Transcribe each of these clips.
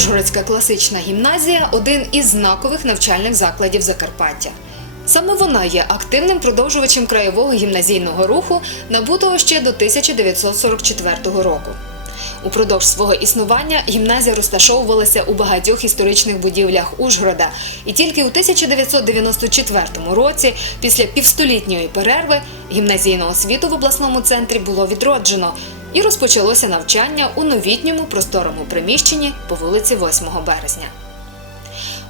Ужгородська класична гімназія один із знакових навчальних закладів Закарпаття. Саме вона є активним продовжувачем краєвого гімназійного руху, набутого ще до 1944 року. Упродовж свого існування гімназія розташовувалася у багатьох історичних будівлях Ужгорода, і тільки у 1994 році, після півстолітньої перерви, гімназійну освіту в обласному центрі було відроджено і розпочалося навчання у новітньому просторому приміщенні по вулиці 8 березня.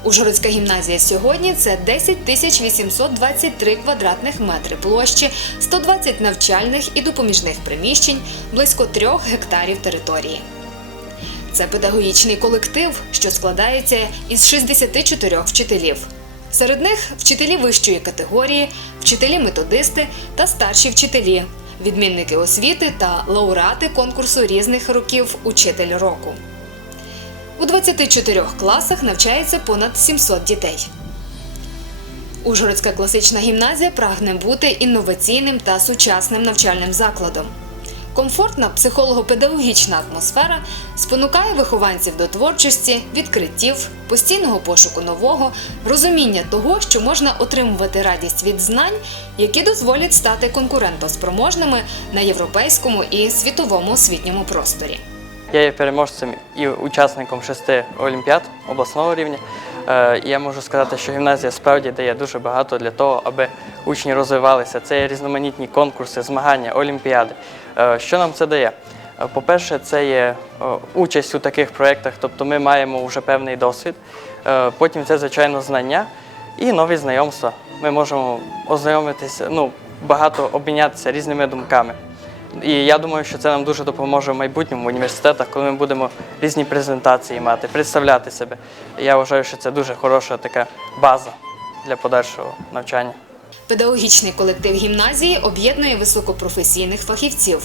Ужгородська гімназія сьогодні це 10 тисяч 823 квадратних метри площі, 120 навчальних і допоміжних приміщень, близько 3 гектарів території. Це педагогічний колектив, що складається із 64 вчителів. Серед них вчителі вищої категорії, вчителі-методисти та старші вчителі, відмінники освіти та лауреати конкурсу різних років Учитель року. У 24 класах навчається понад 700 дітей. Ужгородська класична гімназія прагне бути інноваційним та сучасним навчальним закладом. Комфортна психолого-педагогічна атмосфера спонукає вихованців до творчості, відкриттів, постійного пошуку нового, розуміння того, що можна отримувати радість від знань, які дозволять стати конкурентоспроможними на європейському і світовому освітньому просторі. Я є переможцем і учасником шести олімпіад обласного рівня. Е, І я можу сказати, що гімназія справді дає дуже багато для того, аби учні розвивалися. Це є різноманітні конкурси, змагання, олімпіади. Е, Що нам це дає? Е, По-перше, це є участь у таких проєктах, тобто ми маємо вже певний досвід. Потім це, звичайно, знання і нові знайомства. Ми можемо ознайомитися, ну, багато обмінятися різними думками. І я думаю, що це нам дуже допоможе в майбутньому в університетах, коли ми будемо різні презентації мати, представляти себе. Я вважаю, що це дуже хороша така база для подальшого навчання. Педагогічний колектив гімназії об'єднує високопрофесійних фахівців.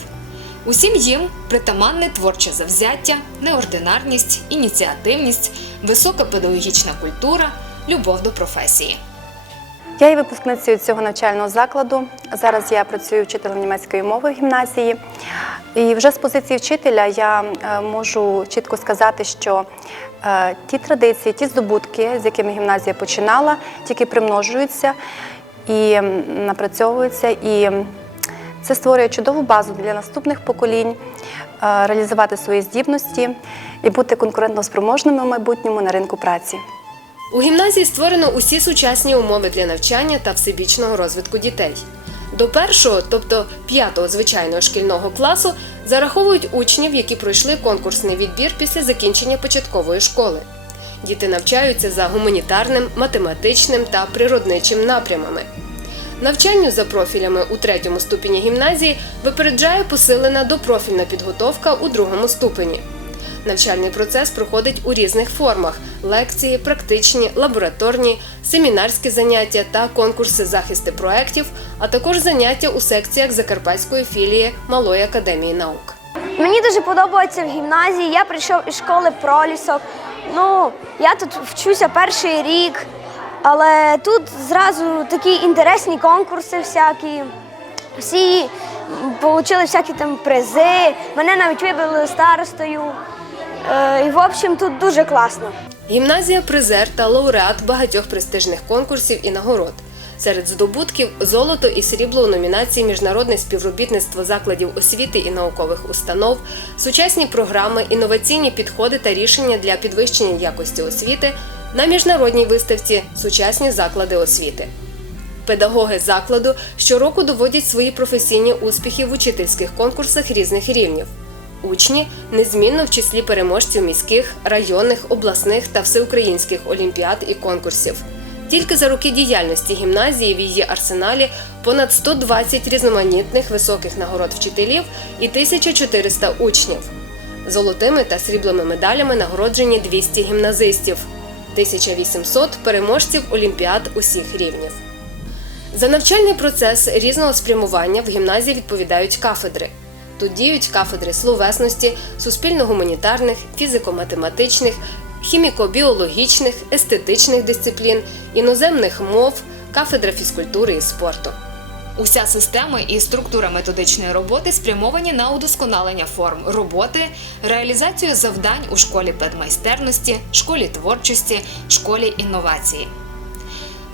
Усім їм притаманне творче завзяття, неординарність, ініціативність, висока педагогічна культура, любов до професії. Я є випускницею цього навчального закладу. Зараз я працюю вчителем німецької мови в гімназії. І вже з позиції вчителя я е, можу чітко сказати, що е, ті традиції, ті здобутки, з якими гімназія починала, тільки примножуються і напрацьовуються. І це створює чудову базу для наступних поколінь е, реалізувати свої здібності і бути конкурентноспроможними в майбутньому на ринку праці. У гімназії створено усі сучасні умови для навчання та всебічного розвитку дітей. До першого, тобто п'ятого звичайного шкільного класу, зараховують учнів, які пройшли конкурсний відбір після закінчення початкової школи. Діти навчаються за гуманітарним, математичним та природничим напрямами. Навчанню за профілями у третьому ступені гімназії випереджає посилена допрофільна підготовка у другому ступені. Навчальний процес проходить у різних формах: лекції, практичні, лабораторні, семінарські заняття та конкурси захисти проєктів, а також заняття у секціях Закарпатської філії Малої академії наук. Мені дуже подобається в гімназії. Я прийшов із школи пролісок. Ну, я тут вчуся перший рік, але тут зразу такі інтересні конкурси всякі. Всі отримали всякі там призи. Мене навіть вибили старостою. Е, і в общем тут дуже класно. Гімназія призер та лауреат багатьох престижних конкурсів і нагород. Серед здобутків золото і срібло у номінації Міжнародне співробітництво закладів освіти і наукових установ, сучасні програми, інноваційні підходи та рішення для підвищення якості освіти на міжнародній виставці Сучасні заклади освіти. Педагоги закладу щороку доводять свої професійні успіхи в учительських конкурсах різних рівнів. Учні незмінно в числі переможців міських, районних, обласних та всеукраїнських олімпіад і конкурсів. Тільки за роки діяльності гімназії в її арсеналі понад 120 різноманітних високих нагород вчителів і 1400 учнів. Золотими та сріблими медалями нагороджені 200 гімназистів, 1800 переможців олімпіад усіх рівнів. За навчальний процес різного спрямування в гімназії відповідають кафедри. Тут діють кафедри словесності, суспільно-гуманітарних, фізико-математичних, хіміко-біологічних, естетичних дисциплін, іноземних мов, кафедра фізкультури і спорту. Уся система і структура методичної роботи спрямовані на удосконалення форм роботи, реалізацію завдань у школі педмайстерності, школі творчості, школі інновації.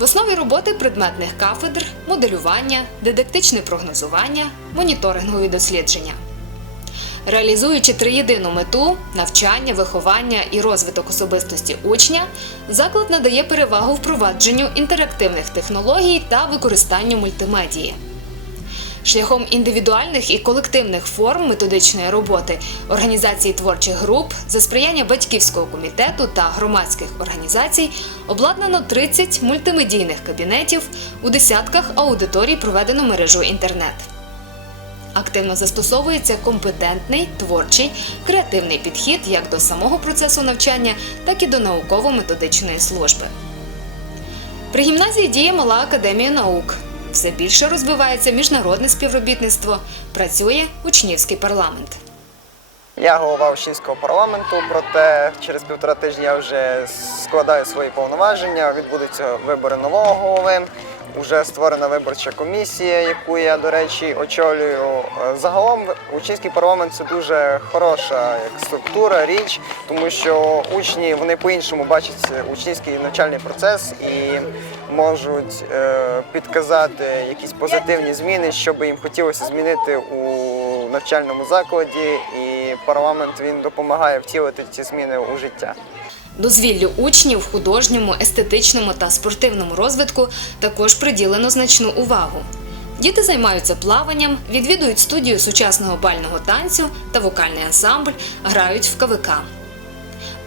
В основі роботи предметних кафедр, моделювання, дидактичне прогнозування, моніторингові дослідження. Реалізуючи триєдину мету навчання, виховання і розвиток особистості учня, заклад надає перевагу впровадженню інтерактивних технологій та використанню мультимедії. Шляхом індивідуальних і колективних форм методичної роботи, організації творчих груп за сприяння батьківського комітету та громадських організацій обладнано 30 мультимедійних кабінетів у десятках аудиторій проведено мережу інтернет. Активно застосовується компетентний, творчий, креативний підхід як до самого процесу навчання, так і до науково-методичної служби. При гімназії діє мала академія наук. Все більше розвивається міжнародне співробітництво, працює учнівський парламент. Я голова учнівського парламенту, проте через півтора тижня я вже складаю свої повноваження. Відбудуться вибори нового голови. Уже створена виборча комісія, яку я, до речі, очолюю. Е, Загалом учнівський парламент це дуже хороша як структура, річ, тому що учні вони по-іншому бачать учнівський навчальний процес і можуть е, підказати якісь позитивні зміни, що би їм хотілося змінити у навчальному закладі, і парламент він допомагає втілити ці зміни у життя. Дозвіллю учнів, художньому, естетичному та спортивному розвитку також приділено значну увагу. Діти займаються плаванням, відвідують студію сучасного бального танцю та вокальний ансамбль, грають в КВК.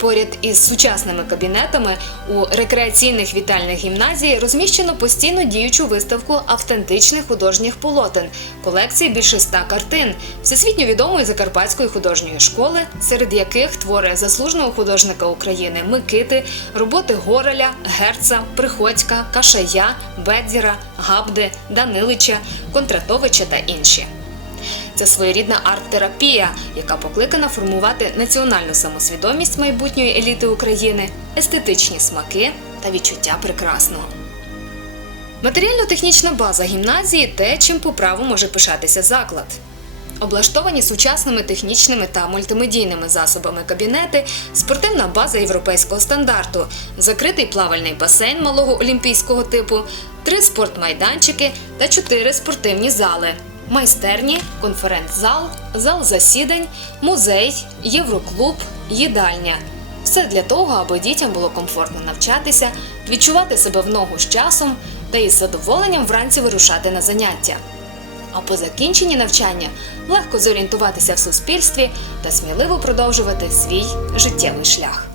Поряд із сучасними кабінетами у рекреаційних вітальних гімназій розміщено постійно діючу виставку автентичних художніх полотен, колекції більше ста картин всесвітньо відомої закарпатської художньої школи, серед яких твори заслуженого художника України Микити, роботи Гореля, Герца, Приходька, Кашая, Бедзіра, Габди, Данилича, Контратовича та інші. Це своєрідна арт-терапія, яка покликана формувати національну самосвідомість майбутньої еліти України, естетичні смаки та відчуття прекрасного. Матеріально-технічна база гімназії те, чим по праву може пишатися заклад. Облаштовані сучасними технічними та мультимедійними засобами кабінети, спортивна база європейського стандарту, закритий плавальний басейн малого олімпійського типу, три спортмайданчики та чотири спортивні зали, майстерні, конференц-зал, зал засідань, музей, євроклуб, їдальня. Все для того, аби дітям було комфортно навчатися, відчувати себе в ногу з часом та із задоволенням вранці вирушати на заняття а по закінченні навчання легко зорієнтуватися в суспільстві та сміливо продовжувати свій життєвий шлях.